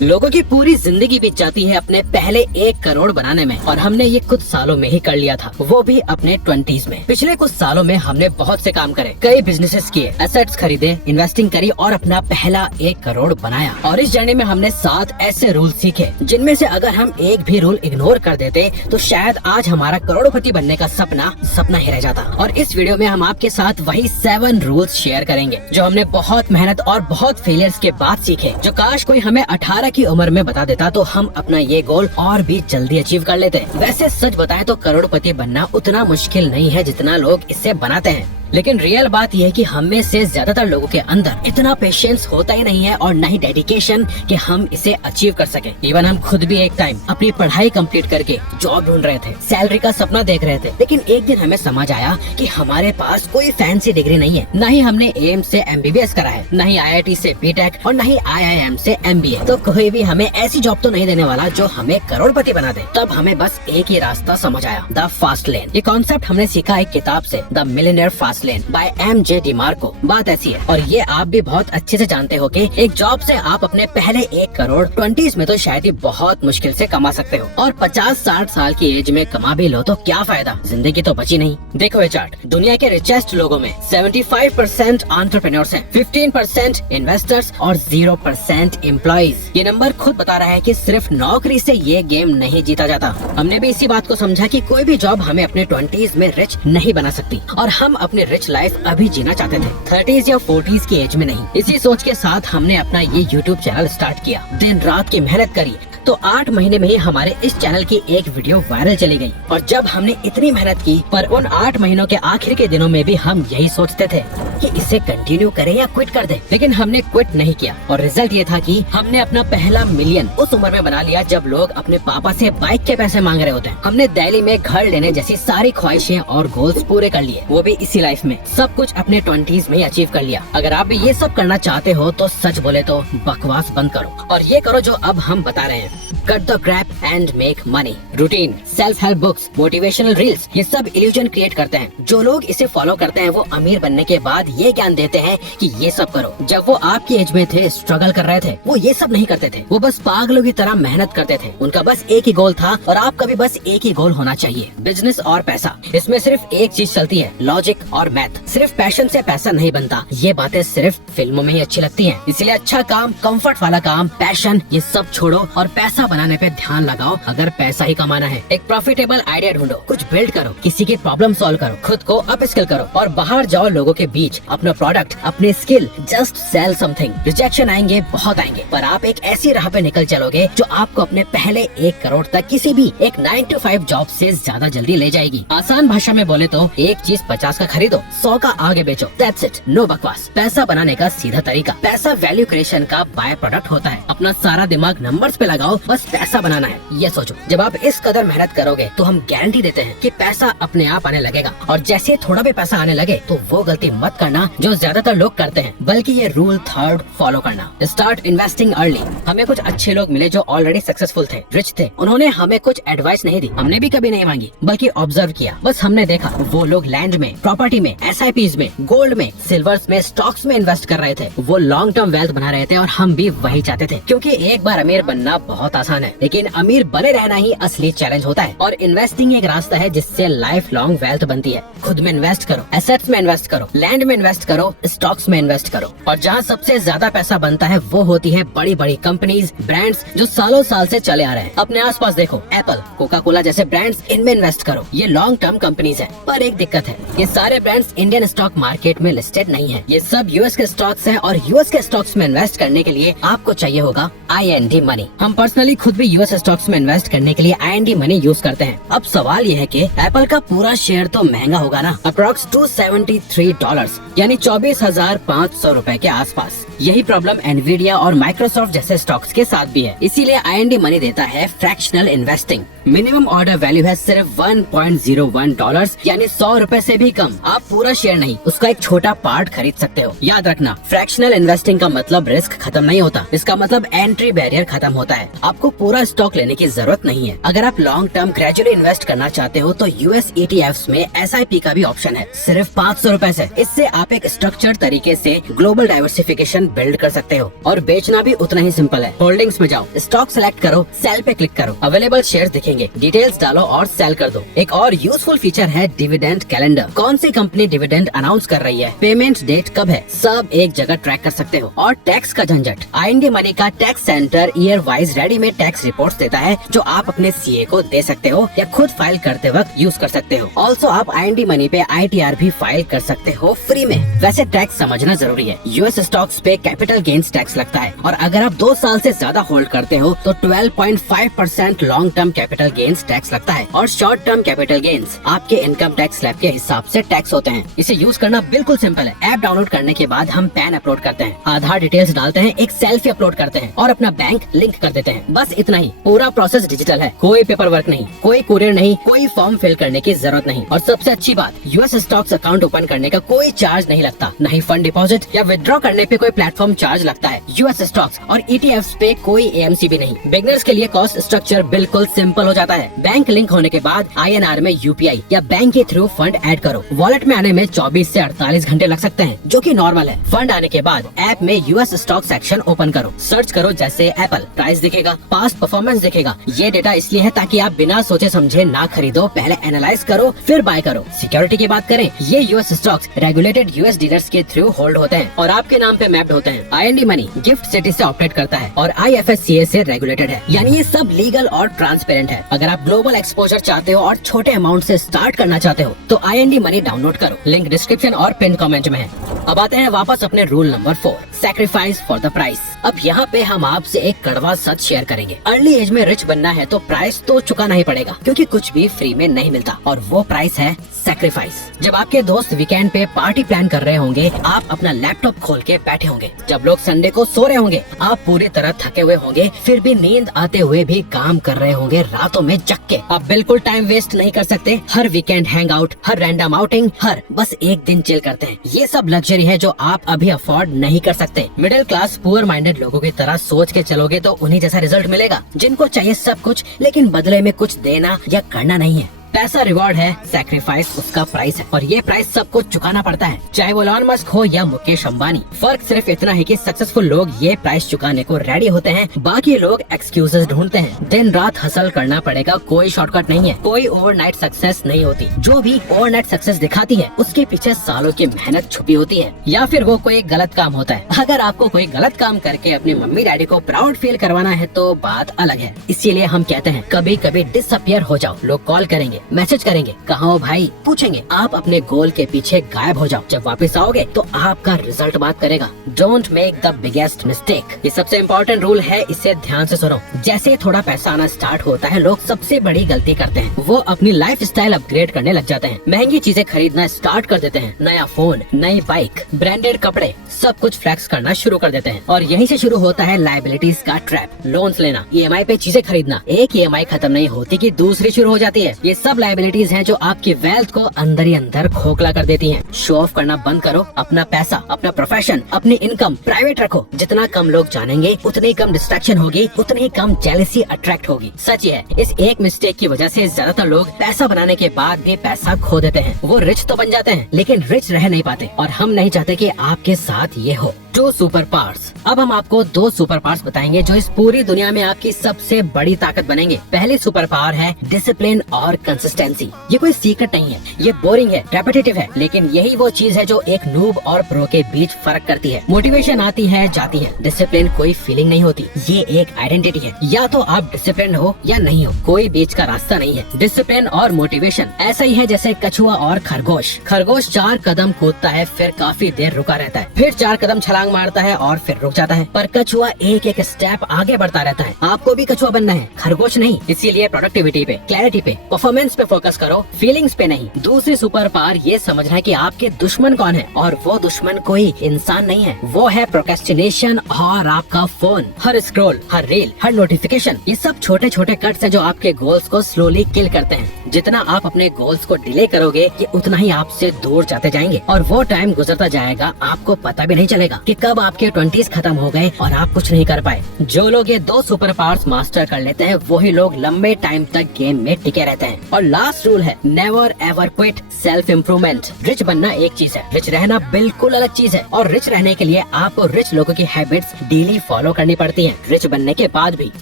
लोगों की पूरी जिंदगी बीत जाती है अपने पहले 1 करोड़ बनाने में, और हमने ये कुछ सालों में ही कर लिया था, वो भी अपने 20s में। पिछले कुछ सालों में हमने बहुत से काम करे, कई बिजनेसेस किए, एसेट्स खरीदे, इन्वेस्टिंग करी और अपना पहला 1 करोड़ बनाया। और इस जर्नी में हमने 7 ऐसे रूल सीखे जिनमें से अगर हम एक भी रूल इग्नोर कर देते तो शायद आज हमारा करोड़पति बनने का सपना सपना ही रह जाता। और इस वीडियो में हम आपके साथ वही 7 रूल्स शेयर करेंगे जो हमने बहुत मेहनत और बहुत फेलियर्स के बाद सीखे, जो काश कोई हमें 18 की उम्र में बता देता तो हम अपना ये गोल और भी जल्दी अचीव कर लेते। वैसे सच बताएं तो करोड़पति बनना उतना मुश्किल नहीं है जितना लोग इसे बनाते हैं, लेकिन रियल बात यह है कि हम में से ज्यादातर लोगों के अंदर इतना पेशेंस होता ही नहीं है और न ही डेडिकेशन कि हम इसे अचीव कर सके। इवन हम खुद भी एक टाइम अपनी पढ़ाई कंप्लीट करके जॉब ढूंढ रहे थे, सैलरी का सपना देख रहे थे, लेकिन एक दिन हमें समझ आया कि हमारे पास कोई फैंसी डिग्री नहीं है, न ही हमने एम्स से MBBS करा है, न ही IIT से BTech और न ही IIM से MBA। तो कोई भी हमें ऐसी जॉब तो नहीं देने वाला जो हमें करोड़पति बना दे। तब हमें बस एक ही रास्ता समझ आया, द फास्ट लेन। ये कॉन्सेप्ट हमने सीखा एक किताब से, the millionaire fast lane by MJ DeMarco. बात ऐसी है, और ये आप भी बहुत अच्छे से जानते हो कि एक जॉब से आप अपने पहले 1 करोड़ 20s में तो शायद ही बहुत मुश्किल से कमा सकते हो, और 50-60 साल की एज में कमा भी लो तो क्या फायदा, जिंदगी तो बची नहीं। देखो ये चार्ट, दुनिया के रिचेस्ट लोगों में 75% एंटरप्रेन्योर्स हैं, 15% इन्वेस्टर्स और 0% एम्प्लॉइज। ये नंबर खुद बता रहा है कि सिर्फ नौकरी से ये गेम नहीं जीता जाता। हमने भी इसी बात को समझा कि कोई भी जॉब हमें अपने 20s में रिच नहीं बना सकती, और हम अपनी रिच लाइफ अभी जीना चाहते थे, 30s या 40s की एज में नहीं। इसी सोच के साथ हमने अपना ये YouTube चैनल स्टार्ट किया, दिन रात की मेहनत करी, तो 8 महीने में ही हमारे इस चैनल की एक वीडियो वायरल चली गई। और जब हमने इतनी मेहनत की, पर उन 8 महीनों के आखिर के दिनों में भी हम यही सोचते थे कि इसे कंटिन्यू करें या क्विट कर दें, लेकिन हमने क्विट नहीं किया। और रिजल्ट ये था कि हमने अपना पहला मिलियन उस उम्र में बना लिया जब लोग अपने पापा से बाइक के पैसे मांग रहे होते हैं। हमने दिल्ली में घर लेने जैसी सारी ख्वाहिशें और गोल्स पूरे कर लिए, वो भी इसी लाइफ में। सब कुछ अपने 20s में ही अचीव कर लिया। अगर आप भी ये सब करना चाहते हो तो सच बोले तो बकवास बंद करो और ये करो जो अब हम बता रहे हैं। Cut the crap and make money. Routine, self help books, motivational reels, ये सब इल्यूजन क्रिएट करते हैं। जो लोग इसे फॉलो करते हैं वो अमीर बनने के बाद ये ज्ञान देते हैं कि ये सब करो। जब वो आपकी एज में थे, स्ट्रगल कर रहे थे, वो ये सब नहीं करते थे। वो बस पागलों की तरह मेहनत करते थे। उनका बस एक ही गोल था, और आपका भी बस एक ही गोल होना चाहिए, बिजनेस और पैसा। इसमें सिर्फ एक चीज चलती है, लॉजिक और मैथ। सिर्फ पैशन से पैसा नहीं बनता, ये बातें सिर्फ फिल्मों में ही अच्छी लगती हैं। इसलिए अच्छा काम, कंफर्ट वाला काम, पैशन, ये सब छोड़ो और पैसा बनाने पे ध्यान लगाओ। अगर पैसा ही कमाना है, एक प्रॉफिटेबल आइडिया ढूंढो, कुछ बिल्ड करो, किसी की प्रॉब्लम सॉल्व करो, खुद को अप स्किल करो और बाहर जाओ लोगों के बीच, अपना प्रोडक्ट, अपनी skill, just sell something. Rejection आएंगे, बहुत आएंगे, पर आप एक ऐसी राह पे निकल चलोगे जो आपको अपने पहले 1 करोड़ तक किसी भी एक 9 to 5 जॉब से ज्यादा जल्दी ले जाएगी। आसान भाषा में बोले तो एक चीज 50 का खरीदो, 100 का आगे बेचो। दैट्स इट, नो बकवास। पैसा बनाने का सीधा तरीका। पैसा वैल्यू क्रिएशन का बाय प्रोडक्ट होता है। अपना सारा दिमाग नंबर्स पे लगाओ, बस पैसा बनाना है, ये सोचो। जब आप इस कदर मेहनत करोगे तो हम गारंटी देते हैं कि पैसा अपने आप आने लगेगा। और जैसे थोड़ा भी पैसा आने लगे तो वो गलती मत करना जो ज्यादातर लोग करते हैं, बल्कि ये रूल 3rd फॉलो करना, स्टार्ट इन्वेस्टिंग अर्ली। हमें कुछ अच्छे लोग मिले जो ऑलरेडी सक्सेसफुल थे, रिच थे। उन्होंने हमें कुछ एडवाइस नहीं दी, हमने भी कभी नहीं मांगी, बल्कि ऑब्जर्व किया। बस हमने देखा वो लोग लैंड में, प्रॉपर्टी में, SIPs में, गोल्ड में, सिल्वर्स में, स्टॉक्स में इन्वेस्ट कर रहे थे। वो लॉन्ग टर्म वेल्थ बना रहे थे और हम भी वही चाहते थे, क्योंकि एक बार अमीर बनना बहुत आसान है, लेकिन अमीर बने रहना ही असली चैलेंज होता है। और इन्वेस्टिंग एक रास्ता है जिससे लाइफ लॉन्ग वेल्थ बनती है। खुद में इन्वेस्ट करो, एसेट्स में इन्वेस्ट करो, लैंड में इन्वेस्ट करो, स्टॉक्स में इन्वेस्ट करो। और जहाँ सबसे ज्यादा पैसा बनता है वो होती है बड़ी बड़ी कंपनीज, ब्रांड्स जो सालों साल से चले आ रहे हैं। अपने आसपास देखो, एप्पल, कोका कोला जैसे ब्रांड्स, इनमें इन्वेस्ट करो। ये लॉन्ग टर्म कंपनीज है, पर एक दिक्कत है, ये सारे ब्रांड्स इंडियन स्टॉक मार्केट में लिस्टेड नहीं है। ये सब US के स्टॉक्स हैं, और US के स्टॉक्स में इन्वेस्ट करने के लिए आपको चाहिए होगा IND मनी। हम पर्सनली खुद भी US स्टॉक्स में इन्वेस्ट करने के लिए IND मनी यूज करते हैं। अब सवाल ये है कि एप्पल का पूरा शेयर तो महंगा होगा ना, अप्रॉक्स $273, यानी 24,500 रुपए के आसपास। यही प्रॉब्लम एनवीडिया और माइक्रोसॉफ्ट जैसे स्टॉक्स के साथ भी है। इसीलिए IND मनी देता है fractional investing, minimum order value है सिर्फ $1.01 यानी 100 रुपए से भी कम। आप पूरा शेयर नहीं, उसका एक छोटा पार्ट खरीद सकते हो। याद रखना, फ्रैक्शनल इन्वेस्टिंग का मतलब रिस्क खत्म नहीं होता, इसका मतलब एंट्री बैरियर खत्म होता है। आपको पूरा स्टॉक लेने की जरूरत नहीं है। अगर आप लॉन्ग टर्म ग्रेजुअली इन्वेस्ट करना चाहते हो तो यूएस ETFs में SIP का भी ऑप्शन है, सिर्फ 500 रुपए से। इससे आप एक स्ट्रक्चर तरीके से ग्लोबल डाइवर्सिफिकेशन बिल्ड कर सकते हो और बेचना भी उतना ही सिंपल है। होल्डिंग्स में जाओ, स्टॉक सेलेक्ट करो, सेल पे क्लिक करो, अवेलेबल शेयर्स दिखेंगे, डिटेल्स डालो और सेल कर दो। एक और यूजफुल फीचर है डिविडेंड कैलेंडर। कौन सी कंपनी डिविडेंड अनाउंस कर रही है, पेमेंट डेट कब है, सब एक जगह ट्रैक कर सकते हो। और टैक्स का झंझट, IND मनी का tax centre year wise readymade tax reports देता है जो आप अपने CA को दे सकते हो या खुद फाइल करते वक्त यूज कर सकते हो। ऑल्सो आप IND मनी पे ITR भी फाइल कर सकते हो फ्री में। वैसे टैक्स समझना जरूरी है, यूएस स्टॉक्स पे कैपिटल गेन्स टैक्स लगता है और अगर आप 2 साल से ज्यादा होल्ड करते हो तो 12.5% long term capital gains tax लगता है और शॉर्ट टर्म कैपिटल गेन्स आपके इनकम टैक्स स्लैब के हिसाब से टैक्स होते हैं। इसे यूज करना बिल्कुल सिंपल है। ऐप डाउनलोड करने के बाद हम पैन अपलोड करते हैं, आधार डिटेल्स डालते हैं, एक सेल्फी अपलोड करते हैं और अपना बैंक लिंक कर देते हैं। बस इतना ही, पूरा प्रोसेस डिजिटल है, कोई पेपर वर्क नहीं, कोई कुरियर नहीं, कोई फॉर्म फिल करने की जरूरत नहीं। और सबसे अच्छी बात, यूएस स्टॉक्स अकाउंट ओपन करने का कोई चार्ज नहीं लगता, नहीं फंड डिपॉजिट या विड्रॉ करने पे कोई प्लेटफॉर्म चार्ज लगता है। यूएस स्टॉक्स और ETFs पे कोई AMC भी नहीं। बिगिनर्स के लिए कॉस्ट स्ट्रक्चर बिल्कुल सिंपल हो जाता है। बैंक लिंक होने के बाद INR में UPI या बैंक के थ्रू फंड ऐड करो। वॉलेट में आने में 24 से 48 घंटे लग सकते हैं, जो कि नॉर्मल है। फंड आने के बाद ऐप में यूएस स्टॉक सेक्शन ओपन करो, सर्च करो जैसे एप्पल, प्राइस दिखेगा, पास्ट परफॉर्मेंस दिखेगा। ये डेटा इसलिए है ताकि आप बिना सोचे समझे ना खरीदो, पहले एनालाइज करो फिर बाय करो। सिक्योरिटी की बात करें, ये US stocks regulated US dealers के थ्रू होल्ड होते हैं और आपके नाम पे मैप्ड होते हैं। IND मनी गिफ्ट सिटी से ऑपरेट करता है और IFSCA से रेगुलेटेड है, यानी ये सब लीगल और ट्रांसपेरेंट है। अगर आप ग्लोबल एक्सपोजर चाहते हो और छोटे अमाउंट से स्टार्ट करना चाहते हो तो IND मनी डाउनलोड करो, लिंक डिस्क्रिप्शन और पिन कमेंट में है। अब आते हैं वापस अपने rule number 4, sacrifice for the price. अब यहाँ पे हम आपसे एक कड़वा सच शेयर करेंगे। अर्ली एज में रिच बनना है तो प्राइस तो चुकाना ही पड़ेगा, क्योंकि कुछ भी फ्री में नहीं मिलता और वो प्राइस है सैक्रिफाइस। जब आपके दोस्त वीकेंड पे पार्टी प्लान कर रहे होंगे, आप अपना लैपटॉप खोल के बैठे होंगे। जब लोग संडे को सो रहे होंगे, आप पूरी तरह थके हुए होंगे, फिर भी नींद आते हुए भी काम कर रहे होंगे रातों में जग के। आप बिल्कुल टाइम वेस्ट नहीं कर सकते। हर वीकेंड हैंग आउट, हर रैंडम आउटिंग, हर बस एक दिन चिल करते हैं। ये सब लग्जरी है जो आप अभी अफोर्ड नहीं कर सकते। मिडिल क्लास पुअर माइंडेड लोगों की तरह सोच के चलोगे तो उन्हीं जैसा रिजल्ट मिलेगा, जिनको चाहिए सब कुछ लेकिन बदले में कुछ देना या करना नहीं है। पैसा रिवॉर्ड है, सैक्रिफाइस उसका प्राइस है और ये प्राइस सबको चुकाना पड़ता है, चाहे वो एलन मस्क हो या मुकेश अंबानी। फर्क सिर्फ इतना है कि सक्सेसफुल लोग ये प्राइस चुकाने को रेडी होते हैं, बाकी लोग एक्सक्यूजेस ढूंढते हैं। दिन रात हसल करना पड़ेगा, कोई शॉर्टकट नहीं है, कोई ओवरनाइट सक्सेस नहीं होती। जो भी ओवरनाइट सक्सेस दिखाती है उसके पीछे सालों की मेहनत छुपी होती है, या फिर वो कोई गलत काम होता है। अगर आपको कोई गलत काम करके अपनी मम्मी डैडी को प्राउड फील करवाना है तो बात अलग है। इसीलिए हम कहते हैं कभी कभी डिसअपियर हो जाओ। लोग कॉल करेंगे, मैसेज करेंगे, कहाँ हो भाई, पूछेंगे, आप अपने गोल के पीछे गायब हो जाओ। जब वापस आओगे तो आपका रिजल्ट बात करेगा। Don't make the biggest mistake, ये सबसे इम्पोर्टेंट रूल है, इसे ध्यान से सुनो। जैसे थोड़ा पैसा आना स्टार्ट होता है, लोग सबसे बड़ी गलती करते हैं, वो अपनी लाइफ स्टाइल अपग्रेड करने लग जाते हैं। महंगी चीजें खरीदना स्टार्ट कर देते हैं, नया फोन, नई बाइक, ब्रांडेड कपड़े, सब कुछ फ्लैक्स करना शुरू कर देते हैं। और यहीं से शुरू होता है लायबिलिटीज का ट्रैप। लोन्स लेना, EMI पे चीजें खरीदना, एक EMI खत्म नहीं होती कि दूसरी शुरू हो जाती है। ये सब लायबिलिटीज हैं जो आपकी वेल्थ को अंदर ही अंदर खोखला कर देती हैं। शो ऑफ करना बंद करो, अपना पैसा, अपना प्रोफेशन, अपनी इनकम प्राइवेट रखो। जितना कम लोग जानेंगे उतनी कम डिस्ट्रैक्शन होगी, उतनी कम जेलसी अट्रैक्ट होगी। सच है, इस एक मिस्टेक की वजह से ज्यादातर लोग पैसा बनाने के बाद भी पैसा खो देते हैं। वो रिच तो बन जाते हैं लेकिन रिच रह नहीं पाते, और हम नहीं चाहते कि आपके साथ ये हो। 2 सुपर पावर्स। अब हम आपको 2 सुपर पावर्स बताएंगे जो इस पूरी दुनिया में आपकी सबसे बड़ी ताकत बनेंगे। पहली सुपर पावर है डिसिप्लिन और कंसिस्टेंसी। ये कोई सीक्रेट नहीं है, ये बोरिंग है, रेपिटेटिव है, लेकिन यही वो चीज है जो एक नूब और प्रो के बीच फर्क करती है। मोटिवेशन आती है जाती है, डिसिप्लिन कोई फीलिंग नहीं होती, ये एक आइडेंटिटी है। या तो आप डिसिप्लिन हो या नहीं हो, कोई बीच का रास्ता नहीं है। डिसिप्लिन और मोटिवेशन ऐसा ही है जैसे कछुआ और खरगोश। खरगोश 4 कदम कूदता है, फिर काफी देर रुका रहता है, फिर 4 कदम छलांग छलांग मारता है और फिर रुक जाता है, पर कछुआ एक एक स्टेप आगे बढ़ता रहता है। आपको भी कछुआ बनना है, खरगोश नहीं। इसीलिए प्रोडक्टिविटी पे, क्लैरिटी पे, परफॉर्मेंस पे फोकस करो, फीलिंग्स पे नहीं। दूसरी सुपर पावर ये समझना है कि आपके दुश्मन कौन है, और वो दुश्मन कोई इंसान नहीं है, वो है प्रोक्रेस्टिनेशन और आपका फोन। हर स्क्रॉल, हर रील, हर नोटिफिकेशन, ये सब छोटे छोटे कट्स हैं जो आपके गोल्स को स्लोली किल करते हैं। जितना आप अपने गोल्स को डिले करोगे, ये उतना ही आपसे दूर जाते जाएंगे, और वो टाइम गुजरता जाएगा, आपको पता भी नहीं चलेगा कि कब आपके 20s खत्म हो गए और आप कुछ नहीं कर पाए। जो लोग ये 2 सुपर पावर्स मास्टर कर लेते हैं, वही लोग लंबे टाइम तक गेम में टिके रहते हैं। और लास्ट रूल है, never ever quit self improvement. Rich बनना एक चीज है, रिच रहना बिल्कुल अलग चीज है। और रिच रहने के लिए आपको रिच लोगों की हैबिट्स डेली फॉलो करनी पड़ती हैं। रिच बनने के बाद भी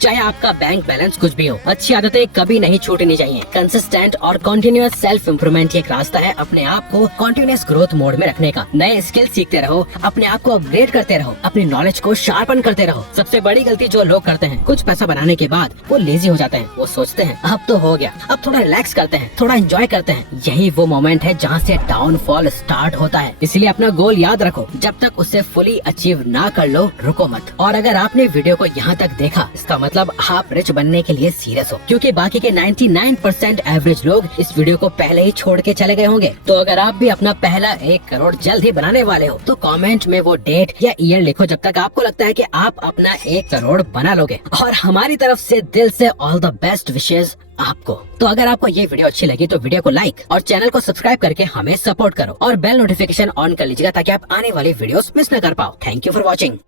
चाहे आपका बैंक बैलेंस कुछ भी हो, अच्छी आदतें कभी नहीं छूटनी चाहिए। कंसिस्टेंट और कंटिन्यूअस सेल्फ इम्प्रूवमेंट एक रास्ता है अपने आप को कंटिन्यूअस ग्रोथ मोड में रखने का। नए स्किल सीखते रहो, अपने आप को अपग्रेड करते रहो, अपनी नॉलेज को शार्पन करते रहो। सबसे बड़ी गलती जो लोग करते हैं, कुछ पैसा बनाने के बाद वो लेजी हो जाते हैं। वो सोचते हैं अब तो हो गया, अब थोड़ा रिलैक्स करते हैं, थोड़ा एंजॉय करते हैं। यही वो मोमेंट है जहाँ से डाउनफॉल स्टार्ट होता है। इसलिए अपना गोल याद रखो, जब तक उसे फुली अचीव ना कर लो, रुको मत। और अगर आपने वीडियो को यहाँ तक देखा, इसका मतलब आप रिच बनने के लिए सीरियस हो, क्योंकि बाकी के 99% एवरेज लोग इस वीडियो को पहले ही छोड़ के चले गए होंगे। तो अगर आप भी अपना पहला 1 करोड़ जल्द ही बनाने वाले हो, तो कमेंट में वो डेट या ईयर लिखो जब तक आपको लगता है कि आप अपना 1 करोड़ बना लोगे। और हमारी तरफ से दिल से ऑल द बेस्ट विशेष आपको। तो अगर आपको ये वीडियो अच्छी लगी तो वीडियो को लाइक और चैनल को सब्सक्राइब करके हमें सपोर्ट करो, और बेल नोटिफिकेशन ऑन कर लीजिएगा ताकि आप आने वाली वीडियोस मिस न कर पाओ। Thank you for watching.